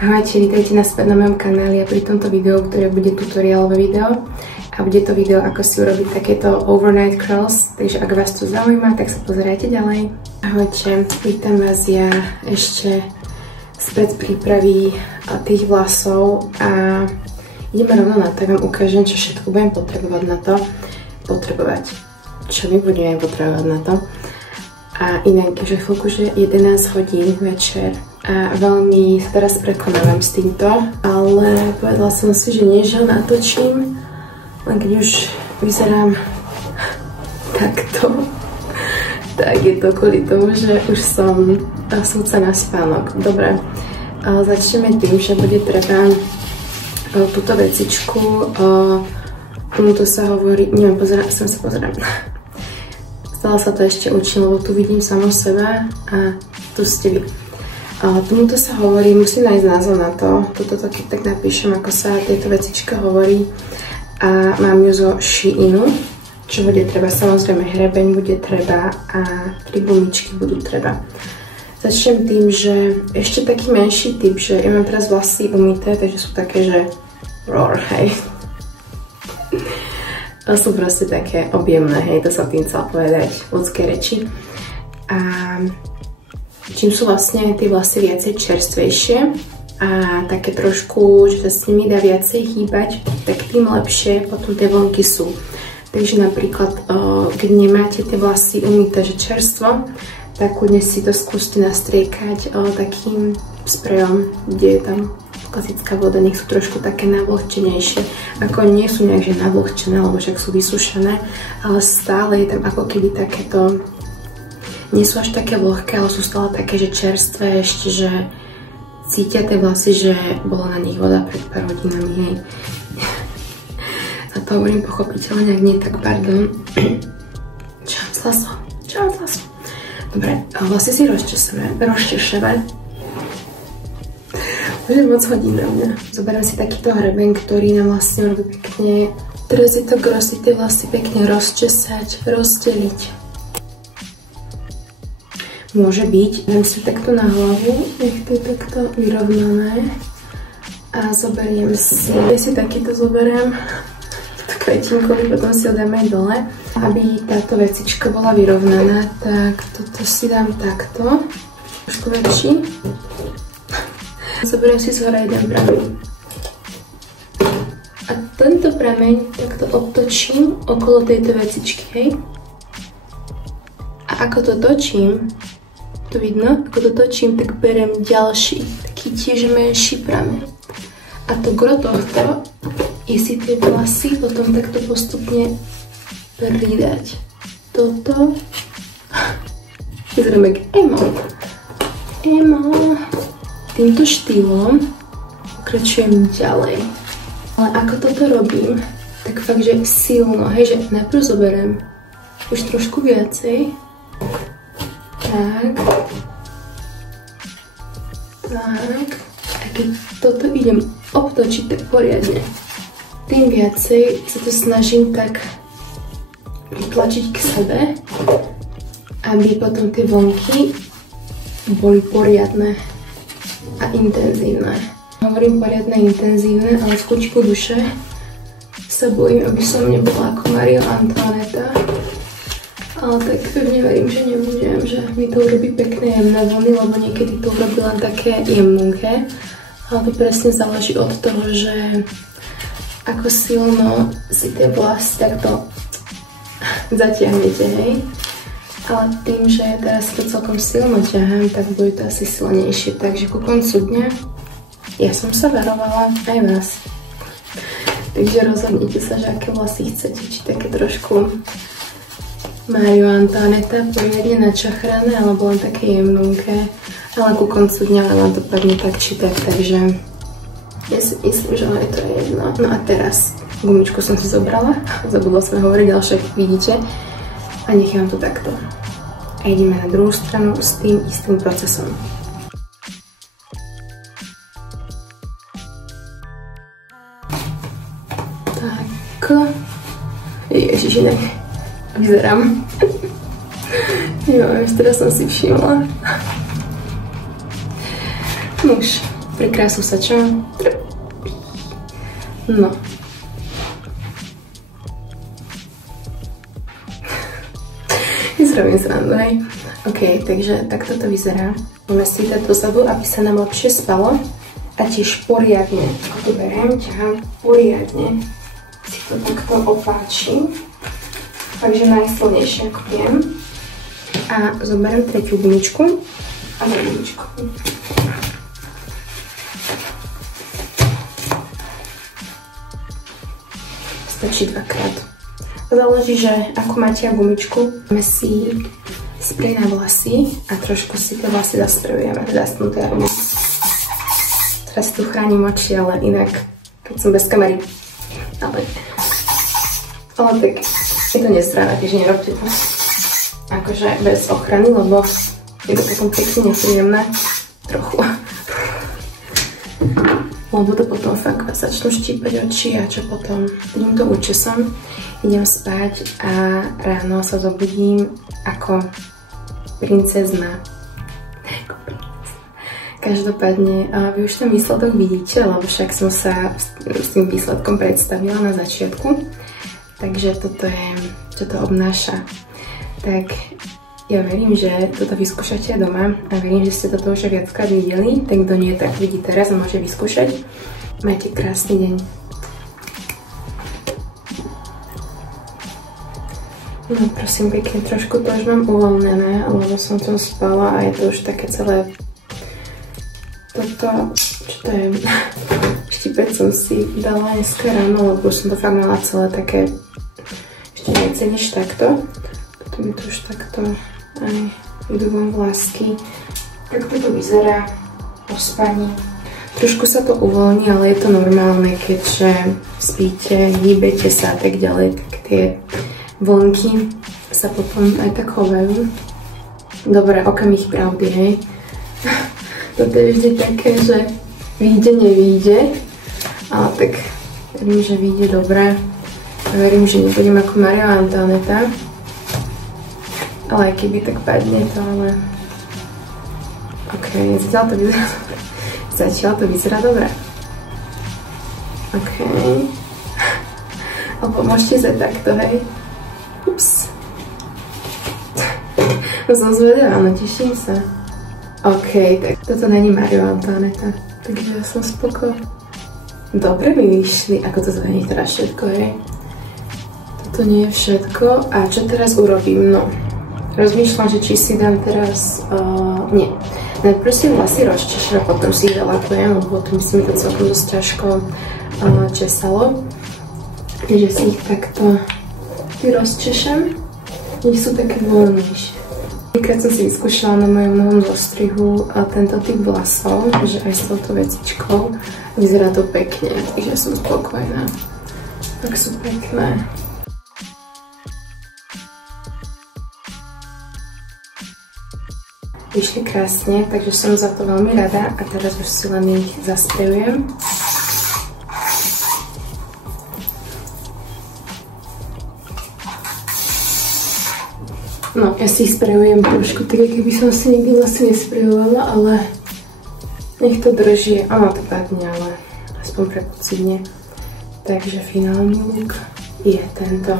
Ahojte, vítajte naspäť na mojom kanáli a pri tomto videu, ktoré bude tutoriálové video a bude to video, ako si urobiť takéto overnight curls, takže ak vás to zaujíma, tak sa pozerajte ďalej. Ahojte, vítam vás ja ešte späť prípravy tých vlasov a ideme rovno na to, vám ukážem, čo všetko budem potrebovať na to. Čo my budeme potrebovať na to. A inak, že chvíľku, že 11 hodín večer a veľmi sa teraz prekonávam s týmto, ale povedala som si, že nie, že ho natočím, len keď už vyzerám takto, tak je to kvôli tomu, že už som súca na spánok. Dobre, začneme tým, že bude treba túto vecičku, tomuto sa hovorí, neviem, pozerám. Stále sa to ešte učím, lebo tu vidím samo seba a tu ste vy. Tomuto sa hovorí, musím nájsť názov na to, toto keď tak napíšem, ako sa tejto vecička hovorí. A mám ju zo Sheinu, čo bude treba, samozrejme hrebeň bude treba a 3 gumičky budú treba. Začnem tým, že ešte taký menší tip, že ja mám teraz vlasy umyté, takže sú také, že roar, hej. To sú proste také objemné, hej, to som tým chcela povedať v ľudskej reči. A čím sú vlastne tie vlasy viacej čerstvejšie a také trošku, že sa s nimi dá viacej hýbať, tak tým lepšie potom tie vlnky sú. Takže napríklad, keď nemáte tie vlasy umyté, že čerstvo, tak kľudne si to skúste nastriekať takým sprejom, kde je tam klasická voda, nech sú trošku také navlhčenejšie. Ako nie sú nejak že navlhčené, lebo však sú vysušené, ale stále je tam ako keby takéto, nie sú až také vlhké, ale sú stále také, že čerstvé, ešte, že cítia tie vlasy, že bola na nich voda pred pár hodinami, hej. A to hovorím pochopiteľne, ak nie, tak pardon. Čo mám z hlasu? Dobre, vlasy si rozčešeme. Už moc hodí na mňa. Zoberiem si takýto hrebeň, ktorý nám vlastne robí pekne. Teraz je to grosy, tie vlasy pekne rozčesať, rozdeliť. Môže byť, dám si takto na hlavu, nech to je takto vyrovnané. A zoberiem si, takýto zoberiem, kvetinkový, potom si ho dáme aj dole. Aby táto vecička bola vyrovnaná, tak toto si dám takto, trošku väčší. Zoberiem si z hora jeden prameň. A tento prameň takto obtočím okolo tejto vecičky, hej. A ako to točím, to vidno, ako to točím, tak beriem ďalší, taký tiež menší prameň. A to gro tohto je si tie vlasy potom takto postupne pridať. Toto vyzerám jak Emo. Týmto štýlom pokračujem ďalej. Ale ako toto robím, tak fakt, že silno, hej, že najprv zoberiem už trošku viacej. Tak. A keď toto idem obtočiť tak poriadne, tým viacej sa to snažím tak pritlačiť k sebe, aby potom tie vlnky boli poriadne a intenzívne. Hovorím poriadne intenzívne, ale v kúčku duše sa bojím, aby som nebola ako Marie Antoinetta. Ale tak pevne verím, že nebudem, že mi to urobí pekné jemné vlny, lebo niekedy to urobí len také jemnúke. Ale to presne záleží od toho, že ako silno si tie vlasy takto zatiahnete, hej. Ale tým, že teraz to celkom silno ťahám, tak bude to asi silnejšie. Takže ku koncu dňa ja som sa varovala aj vás. Takže rozhodnite sa, že aké vlasy chcete. Či také trošku Marie Antoinetta, poriadne načachrané, alebo len také jemnúke. Ale ku koncu dňa len to padne tak či tak, takže ja si myslím, že je to jedno. No a teraz gumičku som si zobrala. Zabudla som hovoriť, ale však vidíte. A nechám to takto. A ideme na druhú stranu s tým istým procesom. Tak. Ježiš, inak vyzerám. Jo, už teraz som si všimla. Nuž, Pri krásu sa čo? No. Zrobím srandu, hej. OK, takže takto to vyzerá. Budeme si dať dozadu, aby sa nám lepšie spalo. A tiež poriadne, ako to beriem, ťahám poriadne. Si to takto opáčim. Takže najsilnejšie, ako viem. A zoberiem tretiu gumičku. A gumičku. Stačí dvakrát. Záleží, že ako máte gumičku. Máme si sprej na vlasy a trošku si tie vlasy zasprejujeme. Zasnuté. Teraz tu chránim oči, ale inak, keď som bez kamery. Ale tak je to nesprávne, takže nerobte to. Akože bez ochrany, lebo je to takom pekne nepríjemné. Trochu. Lebo to potom fakt začnú štípať oči a čo potom? Idem to učesom, idem spať a ráno sa zobudím ako princezna. Každopádne, vy už ten výsledok vidíte, lebo však som sa s tým výsledkom predstavila na začiatku. Takže toto je, čo to obnáša. Tak ja verím, že toto vyskúšate doma a verím, že ste toto už viackrát videli. Ten, kto nie, tak vidí teraz a môže vyskúšať. Majte krásny deň. No prosím pekne, trošku to už mám uvoľnené, lebo som to spala a je to už také celé... Toto, čo to je? Štipec som si dala dneska ráno, lebo už som to fakt mala celé také ešte viacej než takto. Potom je to už takto aj idú von vlásky. Tak toto vyzerá po spaní. Trošku sa to uvoľní, ale je to normálne, keďže spíte, hýbete sa a tak ďalej, tak tie vlnky sa potom aj tak chovajú. Dobre, okamih pravdy, hej. Toto je vždy také, že vyjde, nevyjde. Ale tak verím, že vyjde dobre. A verím, že nebudem ako Maria Antoinetta. Ale aj keby tak padne to, ale... OK, zatiaľ to vyzerá dobre. Zatiaľ to vyzerá dobre. OK. Alebo môžete ísť takto, hej. Ups. Som zvedavá, no teším sa. OK, tak toto není Maria Antoinetta, takže ja som spoko. Dobre mi vyšli, ako to zvení teraz všetko, hej. Toto nie je všetko. A čo teraz urobím? No, rozmýšľam, že či si dám teraz... nie. Najprv si vlasy rozčešem a potom si ich zalakujem, lebo to myslím, to celkom dosť ťažko česalo. Takže si ich takto rozčešem. Nech sú také voľnejšie. Keď som si vyskúšala na mojom novom zostrihu tento typ vlasov, že aj s touto vecičkou, vyzerá to pekne, takže som spokojná. Tak sú pekné. Vyšli krásne, takže som za to veľmi rada a teraz už si len ich zasprejujem. No, ja si ich sprejujem trošku, tak keby som si nikdy vlastne nesprejovala, ale nech to drží. Áno, to padne, ale aspoň pre pocitne. Takže finálny look je tento.